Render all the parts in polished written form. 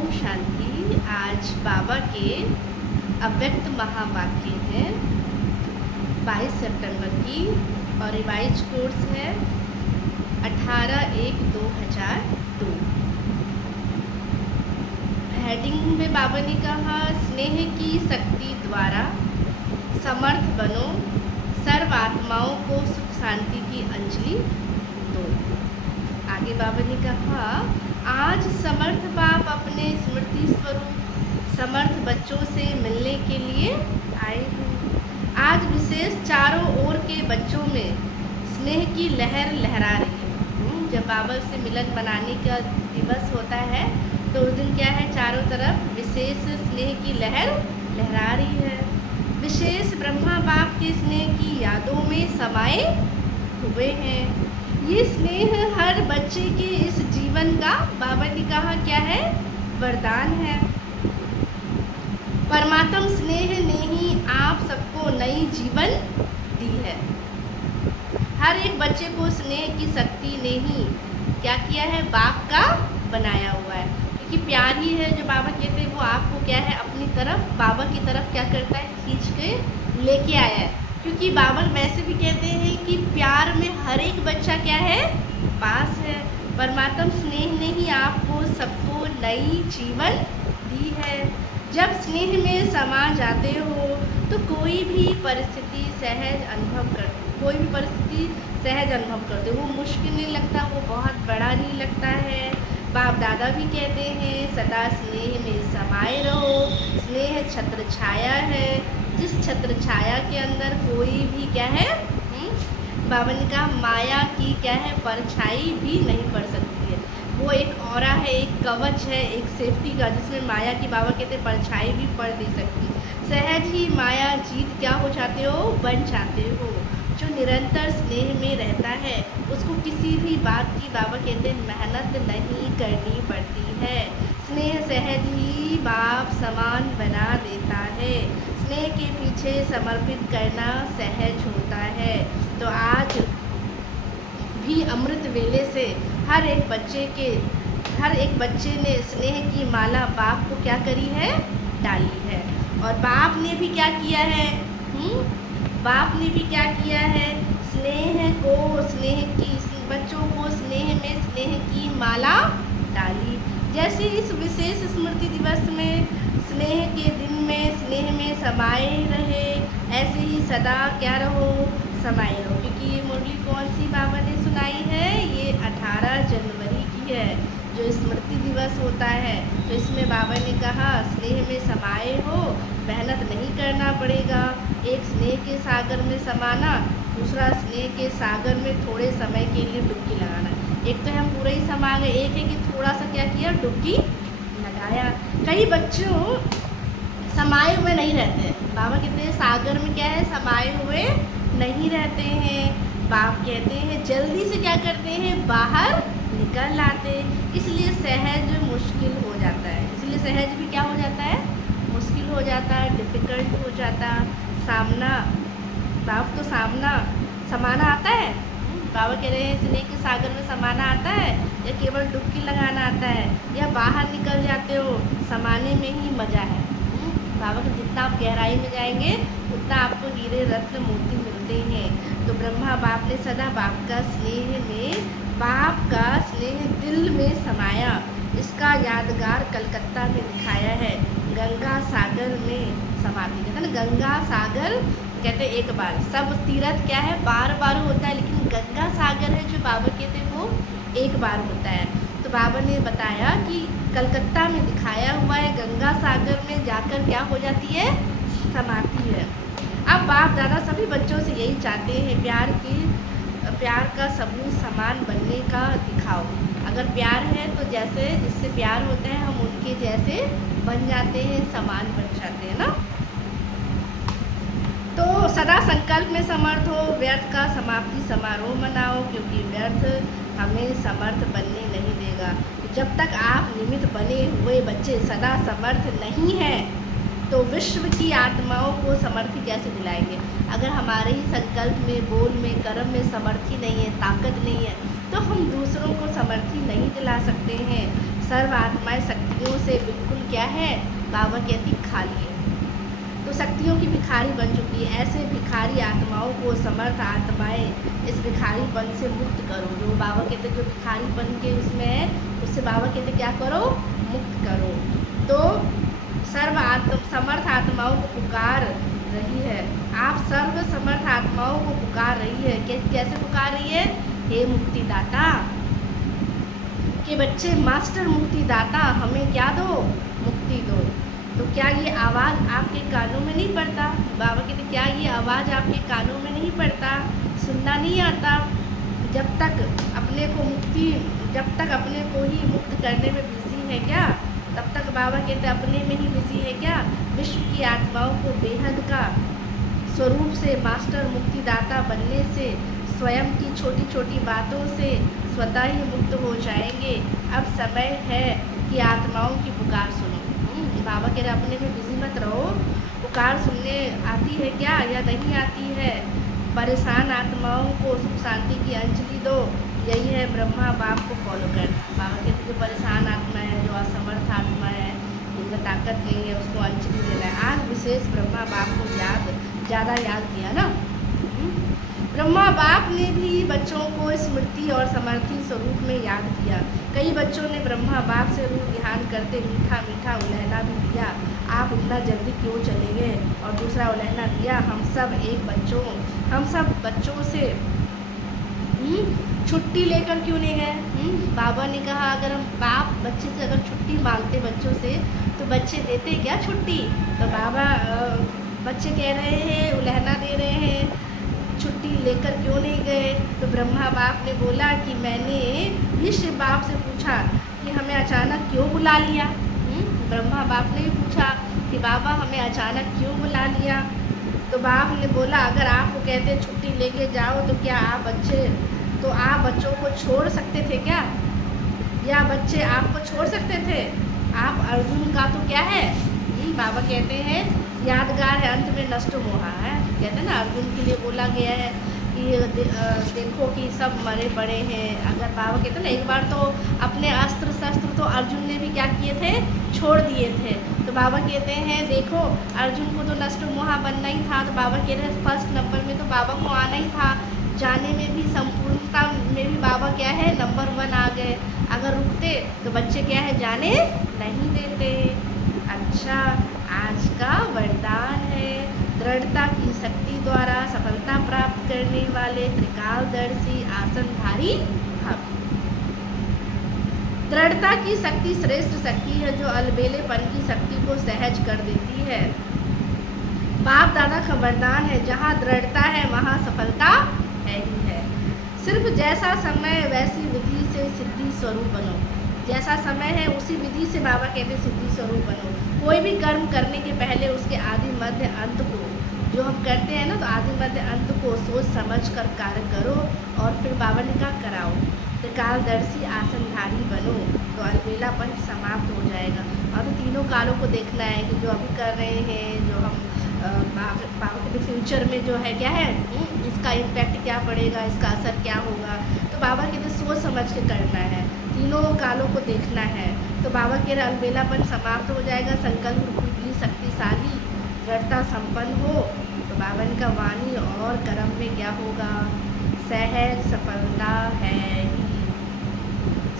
ओम शांति। आज बाबा के अव्यक्त महावाक्य हैं 22 सितंबर की और रिवाइज कोर्स है 18/1/2002। हेडिंग में बाबा ने कहा, स्नेह की शक्ति द्वारा समर्थ बनो, सर्व आत्माओं को सुख शांति की अंजलि दो। आगे बाबा ने कहा, आज समर्थ बाप अपने स्मृति स्वरूप समर्थ बच्चों से मिलने के लिए आए हैं। आज विशेष चारों ओर के बच्चों में स्नेह की लहर लहरा रही है। जब बाबा से मिलन बनाने का दिवस होता है तो उस दिन क्या है, चारों तरफ विशेष स्नेह की लहर लहरा रही है। विशेष ब्रह्मा बाप के स्नेह की यादों में समाये हुए हैं। ये स्नेह हर बच्चे के इस जीवन का, बाबा ने कहा, क्या है, वरदान है। परमात्म स्नेह ने ही आप सबको नई जीवन दी है। हर एक बच्चे को स्नेह की शक्ति ने ही क्या किया है, बाप का बनाया हुआ है। क्योंकि प्यार ही है जो बाबा कहते हैं, वो आपको क्या है, अपनी तरफ, बाबा की तरफ क्या करता है, खींच के लेके आया है। क्योंकि बाबा वैसे भी कहते हैं कि प्यार में हर एक बच्चा क्या है, पास है। परमात्म स्नेह ने ही आपको सबको नई जीवन दी है। जब स्नेह में समा जाते हो तो कोई भी परिस्थिति सहज अनुभव करते हो। वो मुश्किल नहीं लगता, वो बहुत बड़ा नहीं लगता है। बाप दादा भी कहते हैं, सदा स्नेह में समाये रहो। स्नेह छत्र छाया है, जिस छत्र छाया के अंदर कोई भी क्या है, बाबा ने कहा, माया की क्या है, परछाई भी नहीं पड़ सकती है। वो एक औरा है, एक कवच है, एक सेफ्टी का, जिसमें माया की, बाबा कहते हैं, परछाई भी पड़ नहीं सकती। सहज ही माया जीत क्या हो जाते हो, बन जाते हो। जो निरंतर स्नेह में रहता है उसको किसी भी बात की, बाबा कहते हैं, मेहनत नहीं करनी पड़ती है। स्नेह सहज ही बाप समान बना देता है। स्नेह के पीछे समर्पित करना सहज होता है। तो आज भी अमृत वेले से हर एक बच्चे ने स्नेह की माला बाप को क्या करी है, डाली है। और बाप ने भी क्या किया है, बाप ने भी क्या किया है, बच्चों को स्नेह में स्नेह की माला डाली। जैसे इस विशेष स्मृति दिवस में स्नेह के दिन में स्नेह में समाये रहे, ऐसे ही सदा क्या रहो, समाये रहो। क्योंकि ये मुरली कौन सी बाबा ने सुनाई है, ये 18 जनवरी की है, जो स्मृति दिवस होता है। तो इसमें बाबा ने कहा, स्नेह में समाये हो, मेहनत नहीं करना पड़ेगा। एक स्नेह के सागर में समाना, दूसरा स्नेह के सागर में थोड़े समय के लिए डुबकी लगाना। एक तो हम पूरा ही समा गए, एक है कि थोड़ा सा क्या किया, डुबकी लगाया। कई बच्चों समाये हुए नहीं रहते हैं। बाबा कहते हैं, सागर में क्या है, समाये हुए नहीं रहते हैं। बाप कहते हैं, जल्दी से क्या करते हैं, बाहर निकल आते। इसलिए सहज मुश्किल हो जाता है। इसलिए सहज भी क्या हो जाता है, मुश्किल हो जाता है, डिफ़िकल्ट हो जाता। सामना, बाप तो समाना आता है। बाबा कह रहे हैं, स्नेह के सागर में समाना आता है या केवल डुबकी लगाना आता है, या बाहर निकल जाते हो, समाने में ही मज़ा है। बाबा के जितना आप गहराई में जाएंगे उतना आपको हीरे रत्न मोती मिलते हैं। तो ब्रह्मा बाप ने सदा बाप का स्नेह दिल में समाया। इसका यादगार कलकत्ता में दिखाया है। गंगा सागर में समाधि, कहते हैं ना, गंगा सागर कहते हैं एक बार, सब तीर्थ क्या है, बार बार होता है, लेकिन गंगा सागर है जो बाबा कहते हैं, वो एक बार होता है। तो बाबा ने बताया कि कलकत्ता में दिखाया हुआ है, गंगा सागर में जाकर क्या हो जाती है, समाती है। अब बाप दादा सभी बच्चों से यही चाहते हैं, प्यार का सबूत समान बनने का दिखाओ। अगर प्यार है तो जैसे जिससे प्यार होता है हम उनके जैसे बन जाते हैं, समान बन जाते हैं ना। तो सदा संकल्प में समर्थ हो, व्यर्थ का समाप्ति समारोह मनाओ, क्योंकि व्यर्थ हमें समर्थ बनने नहीं देगा। जब तक आप निमित्त बने हुए बच्चे सदा समर्थ नहीं हैं तो विश्व की आत्माओं को समर्थी कैसे दिलाएंगे। अगर हमारे ही संकल्प में, बोल में, कर्म में समर्थी नहीं है, ताकत नहीं है, तो हम दूसरों को समर्थी नहीं दिला सकते हैं। सर्व आत्माएं शक्तियों से बिल्कुल क्या है, बाबा कहती खाली है, तो शक्तियों की भिखारी बन चुकी है। ऐसे भिखारी आत्माओं को समर्थ आत्माएं इस भिखारीपन से मुक्त करो। जो बाबा कहते जो भिखारीपन के उसमें है, उससे बाबा कहते क्या करो, मुक्त करो। तो सर्व समर्थ आत्माओं को पुकार रही है, आप सर्व समर्थ आत्माओं को पुकार रही है। कैसे पुकार रही है, हे मुक्तिदाता के बच्चे, मास्टर मुक्तिदाता हमें क्या दो, मुक्ति दो। तो क्या ये आवाज़ आपके कानों में नहीं पड़ता, बाबा कहते क्या ये आवाज़ आपके कानों में नहीं पड़ता, सुनना नहीं आता। जब तक अपने को ही मुक्त करने में बिजी है क्या, तब तक बाबा कहते अपने में ही बिजी है क्या। विश्व की आत्माओं को बेहद का स्वरूप से मास्टर मुक्तिदाता बनने से स्वयं की छोटी छोटी बातों से स्वतः ही मुक्त हो जाएंगे। अब समय है कि आत्माओं की पुकार सुनो। बाबा कह रहे अपने में बिजी मत रहो, पुकार सुनने आती है क्या या नहीं आती है। परेशान आत्माओं को सुख शांति की अंजलि दो, यही है ब्रह्मा बाप को फॉलो करना। बाबा कहते जो परेशान आत्मा है, जो असमर्थ आत्मा है, जिनमें ताकत नहीं है, उसको अंजलि देना है। आज विशेष ब्रह्मा बाप को ज़्यादा याद किया ना। ब्रह्मा बाप ने भी बच्चों को स्मृति और समर्थी स्वरूप में याद किया। कई बच्चों ने ब्रह्मा बाप से रूप ध्यान करते मीठा मीठा उलहना भी दिया, आप इतना जल्दी क्यों चले गए। और दूसरा उलहना दिया, हम सब बच्चों से छुट्टी लेकर क्यों नहीं गए। बाबा ने कहा अगर हम बाप बच्चे से अगर छुट्टी मांगते बच्चों से तो बच्चे देते क्या छुट्टी। तो बाबा बच्चे कह रहे हैं, उलहना दे रहे हैं, छुट्टी लेकर क्यों नहीं गए। तो ब्रह्मा बाप ने बोला कि मैंने भी शिव बाप से पूछा कि हमें अचानक क्यों बुला लिया। ब्रह्मा बाप ने भी पूछा कि बाबा हमें अचानक क्यों बुला लिया। तो बाप ने बोला अगर आपको कहते छुट्टी लेके जाओ तो क्या आप बच्चों को छोड़ सकते थे क्या, या बच्चे आपको छोड़ सकते थे। आप अर्जुन का तो क्या है, बाबा कहते हैं यादगार है, अंत में नष्ट मोहा है। कहते हैं ना अर्जुन के लिए बोला गया है कि देखो कि सब मरे पड़े हैं। अगर बाबा कहते हैं ना एक बार तो अपने अस्त्र शस्त्र तो अर्जुन ने भी क्या किए थे, छोड़ दिए थे। तो बाबा कहते हैं देखो अर्जुन को तो नष्ट मोहा बनना ही था, तो बाबा कह रहे हैं फर्स्ट नंबर में तो बाबा को आना ही था, जाने में भी संपूर्णता में भी बाबा क्या है नंबर 1 आ गए। अगर रुकते तो बच्चे क्या है जाने नहीं देते। अच्छा, आज का वरदान है दृढ़ता की शक्ति द्वारा सफलता प्राप्त करने वाले त्रिकालदर्शी आसनधारी भव। दृढ़ता की शक्ति श्रेष्ठ शक्ति है जो अलबेलेपन की शक्ति को सहज कर देती है। बाप दादा का वरदान है जहाँ दृढ़ता है वहाँ सफलता है ही है। सिर्फ जैसा समय वैसी विधि से सिद्धि स्वरूप बनो। जैसा समय है उसी विधि से बाबा कहते सिद्धि स्वरूप बनो। कोई भी कर्म करने के पहले उसके आदि मध्य अंत को, जो हम करते हैं ना, तो आदि मध्य अंत को सोच समझ कर कार्य करो और फिर बाबा ने कहा कराओ। त्रिकालदर्शी आसनधारी बनो तो अलबेलापन समाप्त हो जाएगा। और तो तीनों कालों को देखना है कि जो अभी कर रहे हैं, जो हम बाबा के फ्यूचर में जो है क्या है, इसका इम्पैक्ट क्या पड़ेगा, इसका असर क्या होगा। तो बाबा कहते सोच समझ के करना है, तीनों कालों को देखना है। तो बाबा के अलबेलापन समाप्त हो जाएगा, संकल्प भी शक्तिशाली दृढ़ता संपन्न हो। तो बाबा का वाणी और कर्म में क्या होगा, सहज सफलता है ही।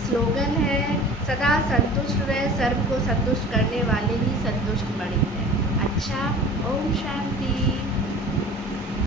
स्लोगन है सदा संतुष्ट रहे, सर्व को संतुष्ट करने वाले ही संतुष्ट मणि है। अच्छा, ओम शांति।